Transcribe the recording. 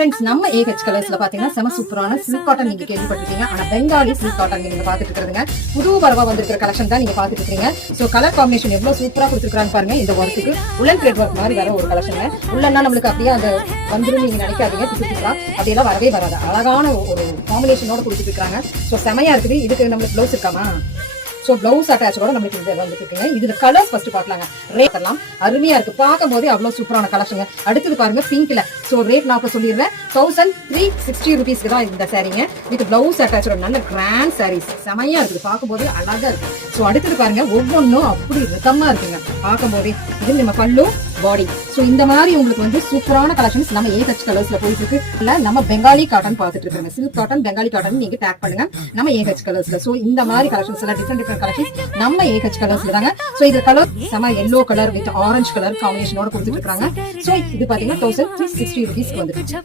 Friends, நம்ம AH கலர்ஸ்ல பாத்தீங்கன்னா செம சூப்பரான சில்க் காட்டன் நீங்க கேள்விப்பட்டிருக்கீங்க. ஆனா பெங்காலி சில்க் காட்டன் நீங்க பாத்துட்டு இருக்கிறதுங்க. புது வரவா வந்திருக்கிற கலெக்ஷன் தான் நீங்க பாத்துட்டு இருக்கீங்க. சோ கலர் காம்பினேஷன் எவ்வளவு சூப்பரா கொடுத்துருக்கான்னு பாருங்க. இந்த ஒர்க்குக்கு உலன் த்ரெட் ஒர்க் மாதிரி வர ஒரு கலெக்ஷன். உள்ளன்னா நம்மளுக்கு அப்படியே அந்த வந்துடும் நீங்க நினைக்காதீங்க. பிசுபிசுலாம் அப்படியெல்லாம் வரவே வராது. அழகான ஒரு காம்பினேஷனோட கொடுத்துட்டு இருக்காங்க. சோ செமையா இருக்குது. இதுக்கு நம்மளுக்கு பிளவுஸ் இருக்காமா? சோ பிளவுஸ் அட்டாச்சோட நம்மளுக்கு இது வந்துட்டு இருக்குங்க. இதுல கலர்ஸ் ஃபர்ஸ்ட் பாக்கலாங்க. ரேட் எல்லாம் அருமையா இருக்கு. பார்க்கும் போதே அவ்வளவு சூப்பரான கலெக்ஷன். அடுத்தது பாருங்க பிங்க்ல. சோ ரேட் நான் இப்ப சொல்லிடுறேன். 1360 rupeesக்கு தான் இந்த சாரீங்க. வித் பிளவுஸ் அட்டாச்சோட நல்ல கிராண்ட் சாரீஸ். செமையா இருக்குது. பார்க்கும் போதே அழகா இருக்கு. சோ அடுத்தது பாருங்க ஒவ்வொன்றும் அப்படி ரிதமா இருக்குங்க. பார்க்கும் போதே இது நம்ம பல்லு பாடி. சோ இந்த மாதிரி உங்களுக்கு வந்து சூப்பரான கலெக்ஷன்ஸ் நம்ம ஏஹெச் கலர்ஸ்ல போயிட்டு இருக்கு. இல்ல நம்ம பெங்காலி காட்டன் பாத்துட்டு இருக்காங்க. சில்க் காட்டன் பெங்காலி காட்டன் நீங்க டேக் பண்ணுங்க நம்ம ஏஹெச் கலர்ஸ்ல. சோ இந்த மாதிரி கலெக்ஷன்ஸ் எல்லாம் டிஃபரெண்ட் கலெக்ஷன்ஸ் நம்ம ஏஹெச் கலர்ஸ்ல தாங்க. சோ இது கலர் செம yellow colour with orange colour காம்பினேஷனோட கொடுத்துட்டு இருக்காங்க. சோ இது பாத்தீங்கன்னா 1360 rupeesக்கு வந்துருக்கு.